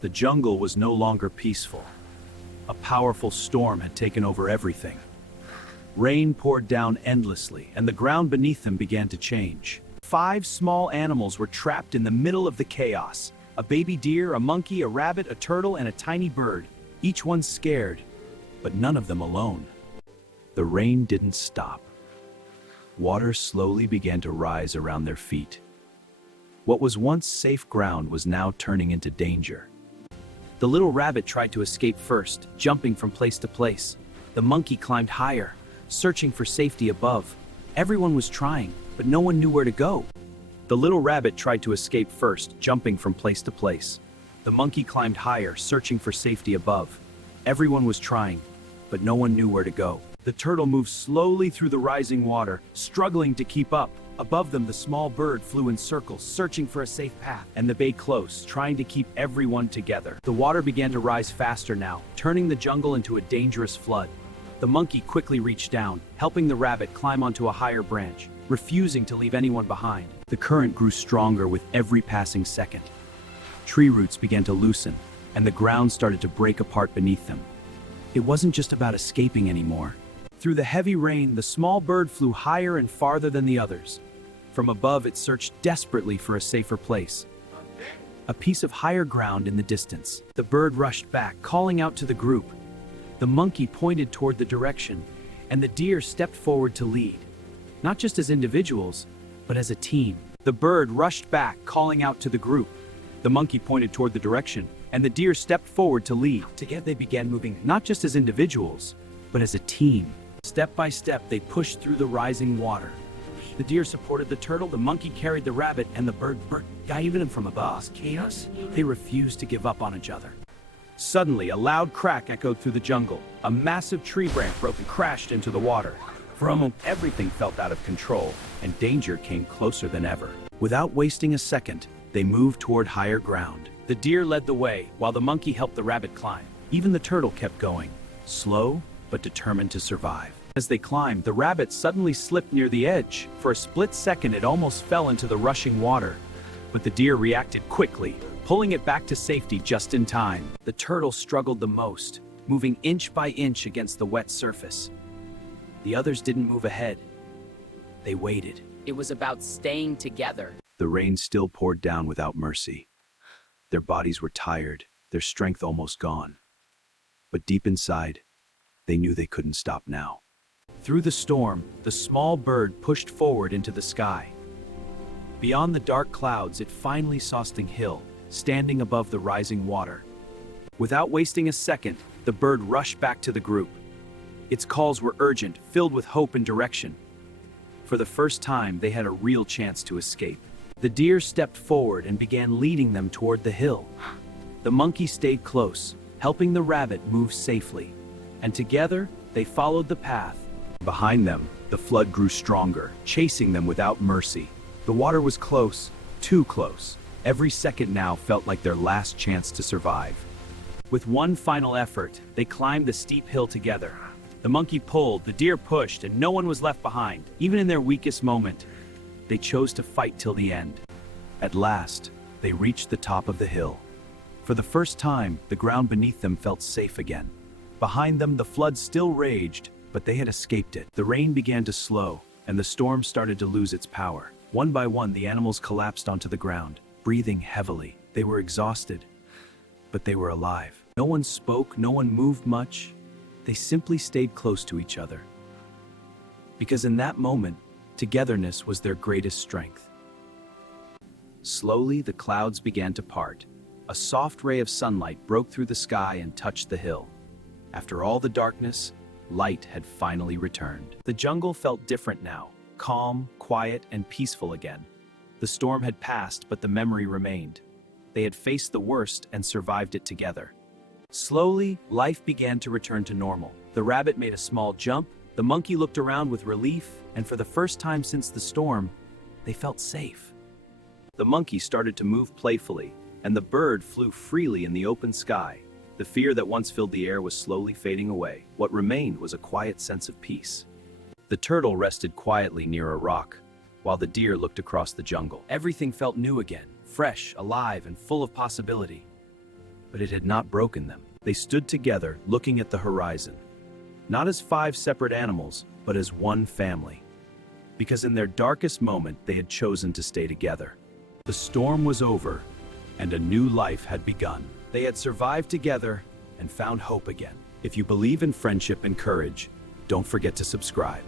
The jungle was no longer peaceful. A powerful storm had taken over everything. Rain poured down endlessly, and the ground beneath them began to change. 5 small animals were trapped in the middle of the chaos. A baby deer, a monkey, a rabbit, a turtle, and a tiny bird. Each one scared, but none of them alone. The rain didn't stop. Water slowly began to rise around their feet. What was once safe ground was now turning into danger. The little rabbit tried to escape first, jumping from place to place. The monkey climbed higher, searching for safety above. Everyone was trying, but no one knew where to go. The little rabbit tried to escape first, jumping from place to place. The monkey climbed higher, searching for safety above. Everyone was trying, but no one knew where to go. The turtle moved slowly through the rising water, struggling to keep up. Above them, the small bird flew in circles, searching for a safe path, and the bay close, trying to keep everyone together. The water began to rise faster now, turning the jungle into a dangerous flood. The monkey quickly reached down, helping the rabbit climb onto a higher branch, refusing to leave anyone behind. The current grew stronger with every passing second. Tree roots began to loosen, and the ground started to break apart beneath them. It wasn't just about escaping anymore. Through the heavy rain, the small bird flew higher and farther than the others. From above, it searched desperately for a safer place. A piece of higher ground in the distance. The bird rushed back, calling out to the group. The monkey pointed toward the direction, and the deer stepped forward to lead. Not just as individuals, but as a team. The bird rushed back, calling out to the group. The monkey pointed toward the direction, and the deer stepped forward to lead. Together they began moving, not just as individuals, but as a team. Step by step, they pushed through the rising water. The deer supported the turtle, the monkey carried the rabbit, and the bird guided them from above. Chaos? They refused to give up on each other. Suddenly, a loud crack echoed through the jungle. A massive tree branch broke and crashed into the water. For a moment, everything felt out of control, and danger came closer than ever. Without wasting a second, they moved toward higher ground. The deer led the way, while the monkey helped the rabbit climb. Even the turtle kept going, slow but determined to survive. As they climbed, the rabbit suddenly slipped near the edge. For a split second, it almost fell into the rushing water. But the deer reacted quickly, pulling it back to safety just in time. The turtle struggled the most, moving inch by inch against the wet surface. The others didn't move ahead. They waited. It was about staying together. The rain still poured down without mercy. Their bodies were tired, their strength almost gone. But deep inside, they knew they couldn't stop now. Through the storm, the small bird pushed forward into the sky. Beyond the dark clouds, it finally saw Sting Hill, standing above the rising water. Without wasting a second, the bird rushed back to the group. Its calls were urgent, filled with hope and direction. For the first time, they had a real chance to escape. The deer stepped forward and began leading them toward the hill. The monkey stayed close, helping the rabbit move safely. And together, they followed the path. Behind them, the flood grew stronger, chasing them without mercy. The water was close, too close. Every second now felt like their last chance to survive. With one final effort, they climbed the steep hill together. The monkey pulled, the deer pushed, and no one was left behind. Even in their weakest moment, they chose to fight till the end. At last, they reached the top of the hill. For the first time, the ground beneath them felt safe again. Behind them, the flood still raged, but they had escaped it. The rain began to slow, and the storm started to lose its power. One by one, the animals collapsed onto the ground, breathing heavily. They were exhausted, but they were alive. No one spoke, no one moved much. They simply stayed close to each other. Because in that moment, togetherness was their greatest strength. Slowly, the clouds began to part. A soft ray of sunlight broke through the sky and touched the hill. After all the darkness, light had finally returned. The jungle felt different now, calm, quiet, and peaceful again. The storm had passed, but the memory remained. They had faced the worst and survived it together. Slowly, life began to return to normal. The rabbit made a small jump, the monkey looked around with relief, and for the first time since the storm, they felt safe. The monkey started to move playfully, and the bird flew freely in the open sky. The fear that once filled the air was slowly fading away. What remained was a quiet sense of peace. The turtle rested quietly near a rock, while the deer looked across the jungle. Everything felt new again, fresh, alive, and full of possibility. but it had not broken them. They stood together, looking at the horizon. Not as 5 separate animals, but as one family. Because in their darkest moment, they had chosen to stay together. The storm was over, and a new life had begun. They had survived together and found hope again. If you believe in friendship and courage, don't forget to subscribe.